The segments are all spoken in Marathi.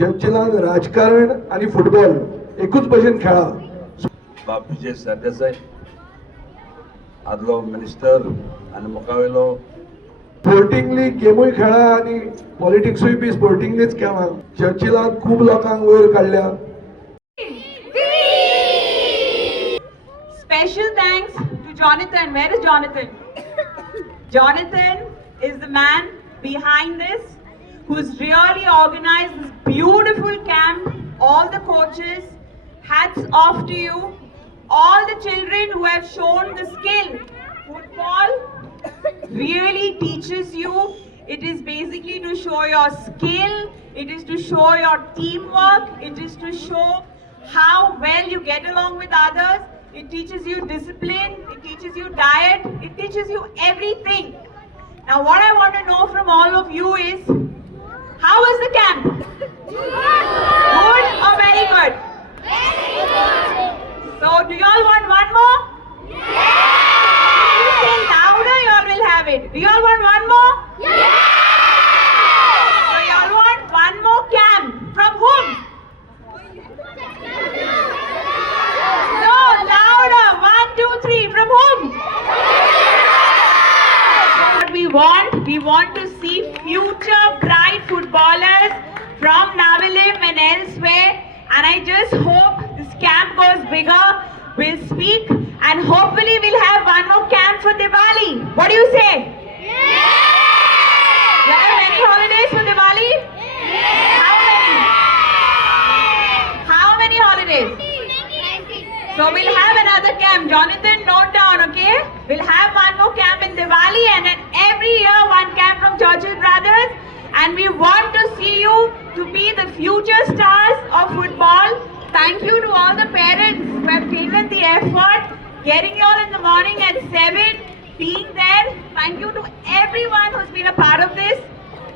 चर्चेला राजकारण आणि फुटबॉल एकूच भशेन खेळा. बापूजी सरदेसाई आदलो मिनिस्टर आणि मुखावेलो स्पोर्टिंगली गेमूय खेळा आणि पॉलिटिक्सूय बी स्पोर्टिंगलीच खेळा. चर्चिला खूप लोकांक वयर काढल्या. Special thanks to Jonathan. Where is Jonathan? Jonathan is the man behind this, who's really organized this beautiful camp. All the coaches, hats off to you. All the children who have shown the skill. Football really teaches you. It is basically to show your skill. It is to show your teamwork. It is to show how well you get along with others. It teaches you discipline. It teaches you diet. It teaches you everything. Now what I want to know from all of you is, how was the camp? Good or very good? Very good. So do you all want one more? Yes! Say louder, you all will have it. Do you all want one more? Yes! So you all want one more camp. From whom? No, louder. 1, 2, 3. From whom? What we want to see future bright footballers from Navilim and elsewhere. And I just hope this camp goes bigger. We'll speak and hopefully we'll have one more camp for Diwali. What do you say? Yes! Do you have any holidays for Diwali? Yes! How many? How many holidays? So we'll have another camp. Jonathan, note down, okay? We'll have one more camp in Diwali and then every year one camp from Churchill Brothers. And we want to see you to be the future stars of football. Thank you to all the parents who have taken the effort, getting you all in the morning at 7, being there. Thank you to everyone who's been a part of this.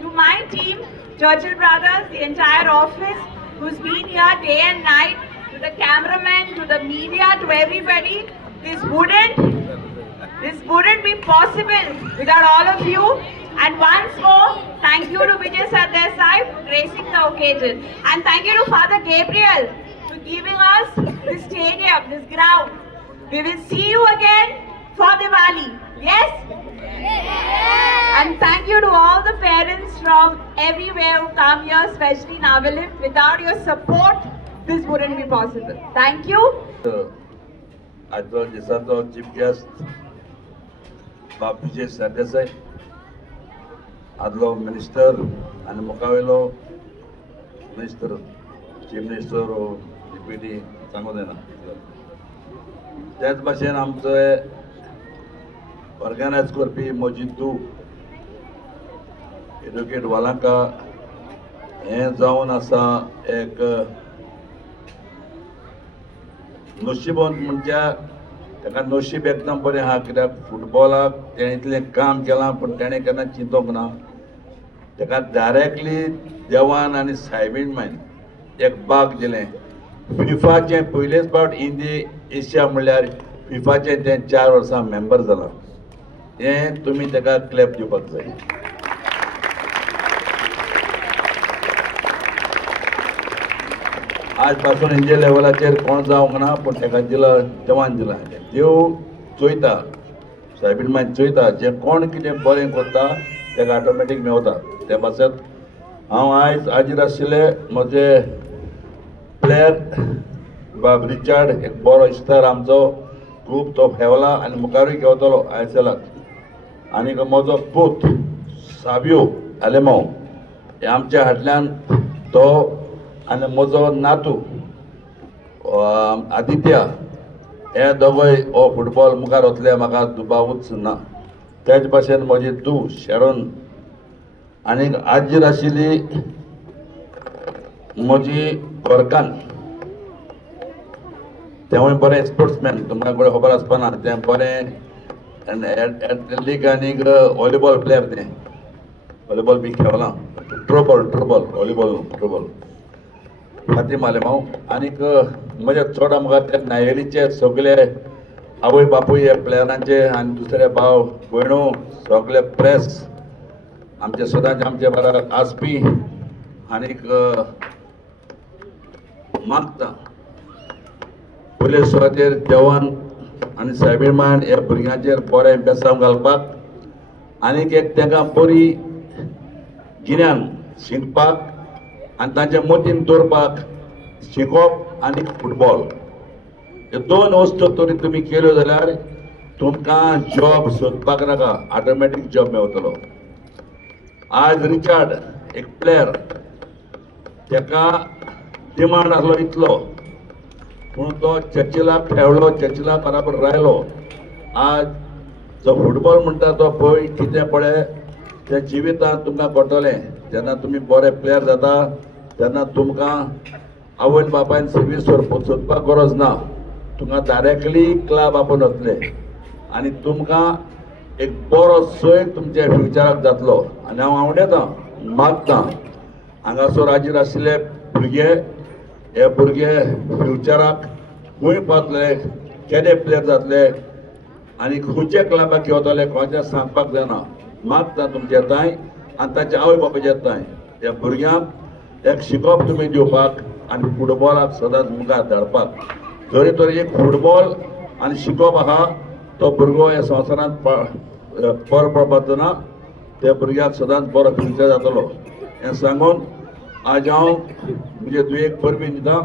To my team, Churchill Brothers, the entire office, who's been here day and night. To the cameraman, to the media, to everybody. This wouldn't be possible without all of you. And once more, thank you to Vijay Sardesai for gracing the occasion. And thank you to Father Gabriel for giving us this stadium, this ground. We will see you again for Diwali. Yes? Yes. And thank you to all the parents from everywhere who come here, especially Navilim. Without your support, this wouldn't be possible. Thank you. आजचो दिसाचो चीफ गेस्ट बापूजी सरदेसाई आदलो मिनिस्टर आणि मुखावेलो मिनिस्टर चीफ मिनिस्टर डिप्युटी सांगू देना. त्याच भाशेन आमचो ऑर्गनायज करपी मोजितू एड्युकेट वालांका हें जावन आसा एक नशिबोंत म्हणजे ताका नशीब एकदम बरें आहा. कित्याक फुटबॉलाक तेणें इतलें काम केलां पूण तेणें केन्ना चिंतोंक ना. ताका डायरेक्टली देवान आनी सायबीण मायन एक भाग दिलें. फिफाचें पयलेच फावट इंदी एशिया म्हणल्यार फिफाचें तें 4 वर्सां मेंबर जालां. हें तुमी ताका क्लॅप दिवपाक जाय. आज पासून इंडिया लेवलाचेर कोण जावंक ना पूण ताका दिला देवान दिला. देव चोयता, सायबीण मागीर चोयता जे कोण कितें बरें करता ताका ऑटोमॅटीक मेवता. त्या भाशेन हांव आजीर आशिल्ले म्हजे प्लेयर बाब रिचार्ड एक बरो इश्तार आमचो खूब तो खेळला आनी मुखारूय खेळटलो ISLाक. आनीक म्हजो पूत साबियो आलेमांव हे आमच्या हाटल्यान तो आनी म्हजो नातू आदित्य हे दोगोय हो फुटबॉल मुखार वतले म्हाका दुबावूच ना. त्याच भाशेन म्हजी धूव शेरोन आनीक आजीर आशिल्ली म्हजी कोरकान तेवूय बरें स्पोर्ट्समॅन. तुमकां कोण खबर आसपाना तें बरें एथलेटीक आनीक व्हॉलीबॉल प्लेयर. तें व्हॉलीबॉल बी खेळलां. थ्रोबॉल व्हॉलीबॉल थ्रोबॉल फातीम आलेमांव. आनीक म्हज्या चोडा म्हाका ते नायेलीचे सगळे आवय बापूय हे प्लेयरांचे आनी दुसरे भाव भयणो सगळे प्रेस आमचे सदांच आमचे बरोबर आसपी आनीक मागता पयले सुवातेर जवान आनी स्वाभिमान ह्या भुरग्यांचेर बरें बेसांव घालपाक आनीक एक तांकां बरी गिन्यान शिकपाक आनी तांच्या मतीन दवरपाक शिकोवप आनी फुटबॉल ह्यो दोन वस्तू तरी तुमी केल्यो जाल्यार तुमकां जॉब सोदपाक नाका ऑटोमॅटीक जॉब मेवतलो. आज रिचार्ड एक प्लेयर ताका डिमांड आसलो इतलो पूण तो चर्चिलाक खेळलो चर्चिला बराबर रायलो. आज जो फुटबॉल म्हणटा तो पळय कितें पळय त्या जिवितांत तुमकां घडटलें. जेन्ना तुमी बरे प्लेयर जाता तेन्ना तुमकां आवय बापायन सर्वीस सोदपाक गरज ना. तुमकां डायरेक्टली क्लब आपोवन वतले आनी तुमकां एक बरो सोय तुमच्या फ्युचराक जातलो. आनी हांव आवडटा मागता हांगासर हाजीर आशिल्ले भुरगे हे भुरगे फ्युचराक खंय पावतले केदे प्लेयर जातले आनी खंयच्या क्लबाक येवतले कोणाचें सांगपाक जायना. मागता तुमचे तांय आनी तांचे आवय बापायचे तांय ह्या भुरग्यांक एक शिकोवप तुमी दिवपाक आनी फुटबॉलाक सदांच मुखार धाडपाक. जरी तरी एक फुटबॉल आनी शिकोवप आहा तो भुरगो ह्या संवसारांत बरो पडपाचो ना. त्या भुरग्याक सदांच बरो फ्युचर जातलो हें सांगून आज हांव म्हणजे दुयेक परबी दिता.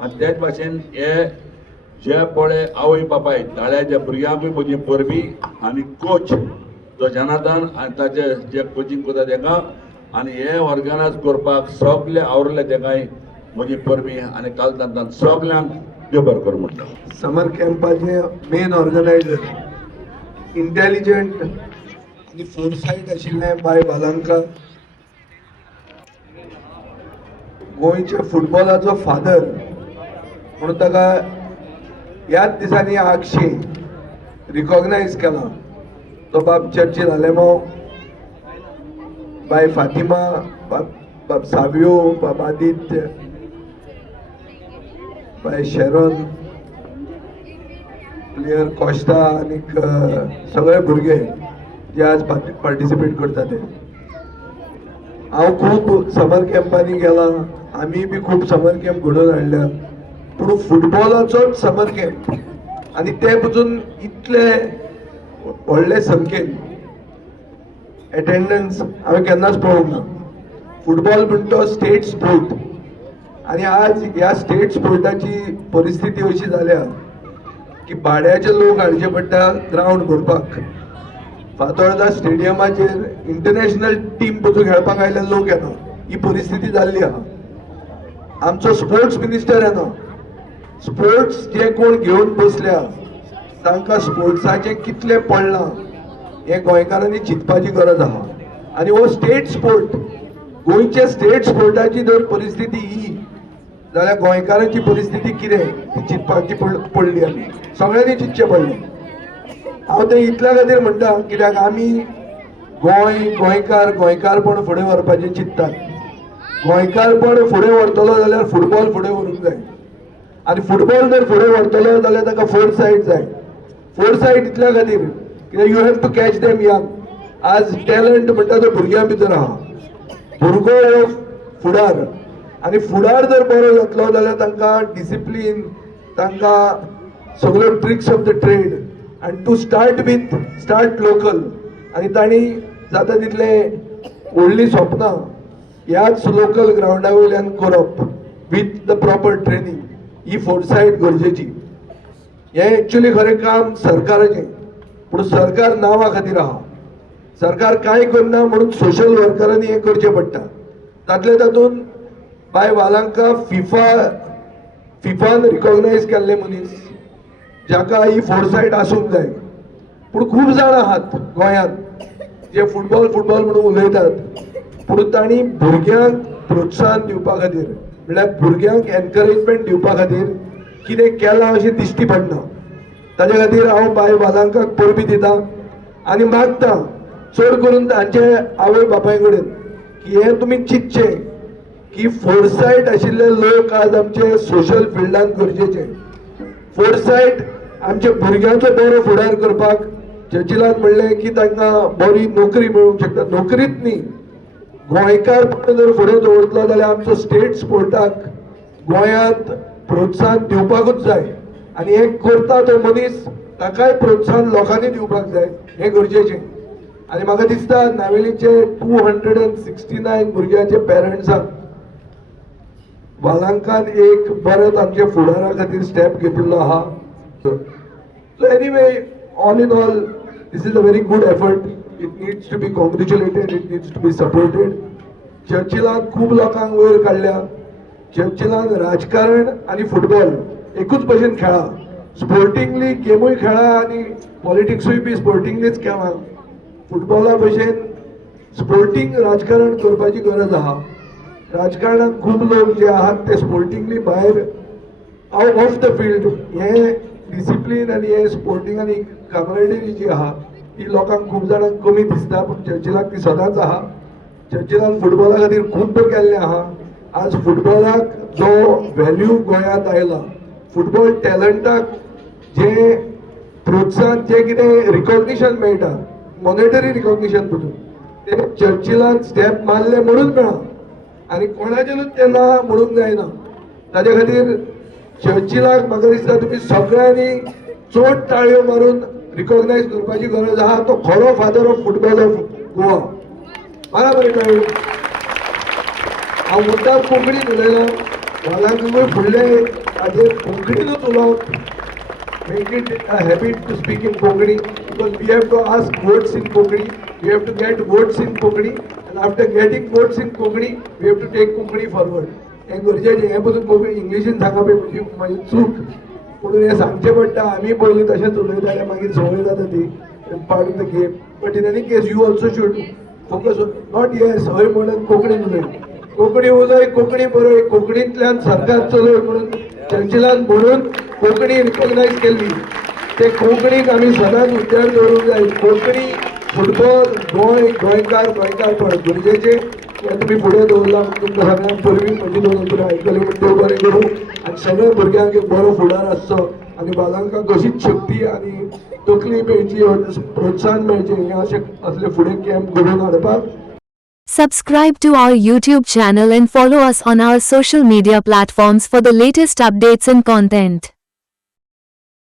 आनी तेच भाशेन हे जे पळय आवय बापाय ताळ्याच्या भुरग्यांकूय म्हजी परबी आनी कोच जो जनार्दन आनी ताचे जे कोचिंग करता ताका आनी हे ऑर्गनायज करपाक सगळे आवरले ताकाय म्हजी परबी आनी काल तांकां सगळ्यांक देव बरें करूं म्हणटा. समर कॅम्पाचे मेन ऑर्गनायझर इंटेलिजंट आनी फोरसायट आशिल्ले बाय वालांका गोंयच्या फुटबॉलाचो फादर म्हणून ताका ह्याच दिसांनी आगशी रिकॉग्नायज केला. तो बाब चर्चील आलेमो बाय फातिमा बाब सावियो बाब आदित्य बाय शेरोन प्लेयर कोस्टा आनी सगळे भुरगे जे आज पार्टिसिपेट करता ते. हांव खूब समर कॅम्पांनी गेला आमी बी खूब समर कॅम्प घडोवन हाडल्या पूण फुटबॉलाचोच समर कॅम्प आनी ते पसून इतले व्हडले संख्येन एटेंडन्स हांवें केन्नाच पळोवंक ना. फुटबॉल म्हणटा तो स्टेट स्पोर्ट आनी आज ह्या स्टेट स्पोर्टाची परिस्थिती अशी जाल्या की भाड्याचे लोक हाडचे पडटा ग्रावंड भरपाक. फातोर्डा स्टेडियमाचेर इंटरनॅशनल टीम पसून खेळपाक आयले लोक येना. ही परिस्थिती जाल्ली आहा. आमचो स्पोर्ट्स मिनिस्टर येना. स्पोर्ट्स जे कोण घेवन बसल्या तांकां स्पोर्ट्साचें कितलें पडलां हें गोंयकारांनी चिंतपाची गरज आहा. आनी हो स्टेट स्पोर्ट गोंयच्या स्टेट स्पोर्टाची जर परिस्थिती ही जाल्यार गोंयकारांची परिस्थिती कितें ती चिंतपाची पडली. आमी सगळ्यांनी चिंतचें पडलें. हांव तें इतल्या खातीर म्हणटा कित्याक आमी गोंयकारपण फुडें व्हरपाचें चिंततात. गोंयकारपण फुडें व्हरतलो जाल्यार फुटबॉल फुडें व्हरूंक जाय आनी फुटबॉल जर फुडें व्हरतलो जाल्यार ताका फोरसायट जाय. फोरसायट इतल्या खातीर कित्याक you have to catch them young. आज टॅलंट म्हणटा तो भुरग्यां भितर आहा. भुरगो हो फुडार आनी फुडार जर बरो जातलो जाल्यार तांकां डिसिप्लीन तांकां सगळ्यो ट्रिक्स ऑफ द ट्रेड आनी टू स्टार्ट लोकल आनी तांणी जाता तितले व्हडली स्वप्नां ह्याच लोकल ग्रावंडा वयल्यान करप with the proper training. He foresight गरजेची. हें एक्चुली खरें काम सरकाराचें पूण सरकार नांवा खातीर आहा. सरकार कांय करना म्हणून सोशल वर्करांनी हें करचें पडटा. तातले तातूंत बाय वालांका फिफान रिकॉग्नायज केल्ले मनीस जाका ही फोरसायट आसूंक जाय. पूण खूब जाण आहात गोंयांत जे फुटबॉल म्हणून उलयतात पूण तांणी भुरग्यांक प्रोत्साहन दिवपा खातीर म्हणल्यार भुरग्यांक एनकरेजमेंट दिवपा खातीर कितें केलां अशें दिश्टी पडना. ताचे खातीर हांव बाय वालांकाक परबी दिता आनी मागता चड करून तांचे आवय बापाय कडेन की हें तुमी चिंतचें की फोरसायट आशिल्ले लोक आज आमचे सोशल फिल्डांत गरजेचे. फोरसायट आमच्या भुरग्यांचो बरो फुडार करपाक चर्चिलान म्हणलें की तांकां बरी नोकरी मेळूंक शकता. नोकरीच न्ही गोंयकार जर फुडें दवरतलो जाल्यार आमचो स्टेट स्पोर्टाक गोंयांत प्रोत्साहन दिवपाकूच जाय आनी हे करता तो मनीस ताकाय प्रोत्साहन लोकांनी दिवपाक जाय हे गरजेचें. आनी म्हाका दिसता नावेलीचे 269 भुरग्यांचे पेरंट्सांक वालांकान एक परत आमच्या फुडारा खातीर स्टेप घेतिल्लो आहा. So anyway, all in all, this is a very good effort. It needs to be congratulated, it needs to be supported. चर्चिलान खूब लोकांक वयर काडल्या. चर्चिलान राजकारण आनी फुटबॉल एकूच भशेन खेळा. स्पोर्टिंगली गेमूय खेळा आनी पॉलिटिक्सूय बी स्पोर्टिंगलीच खेळा. फुटबॉला भशेन स्पोर्टिंग राजकारण करपाची गरज आहा. राजकारणात खूब लोक जे आहात ते स्पोर्टिंगली भायर आउट ऑफ द फील्ड हे डिसिप्लीन आनी हे स्पोर्टिंग आनी कामरेडरी जी आहा ती लोकांक खूब जाणांक कमी दिसता, पूण चर्चिलाक ती सदांच आहा. चर्चिलान फुटबॉला खातीर खूब केल्लें आहा. आज फुटबॉलाक जो व्हॅल्यू गोंयांत आयला, फुटबॉल टॅलंटाक जे प्रोत्साहन, जे कितें रिकॉग्निशन मेळटा, मॉनेटरी रिकॉग्निशन पटून ते चर्चिलान स्टेप मारले म्हणून मेळा आनी कोणाचेरूच तेन्ना म्हणूंक जायना. ताजे खातीर चर्चिलाक म्हाका दिसता तुमी सगळ्यांनी चड ताळयो मारून रिकॉग्नायज करपाची गरज आहा. तो खरो father of football of Goa. मारा बरें ताळयो. हांव मुद्दाम कोंकणीन उलयलां. वालांकूय फुडले हाजेर कोंकणीनूच उलोवप. Make it a habit to speak in Konkani, because we have to ask votes in Konkani, we have to get votes in Konkani, and after getting votes in Konkani, we have to take Konkani forward. हे गरजेचें. हे पसून कोंकणी इंग्लिशीन सांगप म्हणजे म्हाजी चूक, म्हणून हे सांगचें पडटा. आमी पयलीं तशेंच उलयता जाल्यार मागीर संवय जाता ती part of the game. But in any case you also should focus not yes हय म्हणून कोंकणीन उलय. कोंकणी उलय, कोंकणी बरय, कोंकणींतल्यान सरकार चलय म्हणून चर्चिलान म्हणून कोंकणी रिकॉग्नायज केल्ली. ते कोंकणीक आमी सदांच उद्यार दवरूंक जाय. कोंकणी फुटबॉल गोंयकारपण गरजेचें. हें तुमी फुडें दवरलां. तुमकां सगळ्यांक परबीं म्हजी दोन तुमी आयकली म्हण देव बरें करूं आनी सगळ्या भुरग्यांक एक बरो फुडार आसचो आनी बालांकां कशीच शक्ती आनी तकली मेळची, प्रोत्साहन मेळचें हें अशें असले फुडें कॅम्प घडोवन हाडपाक. Subscribe to our YouTube channel and follow us on our social media platforms for the latest updates and content.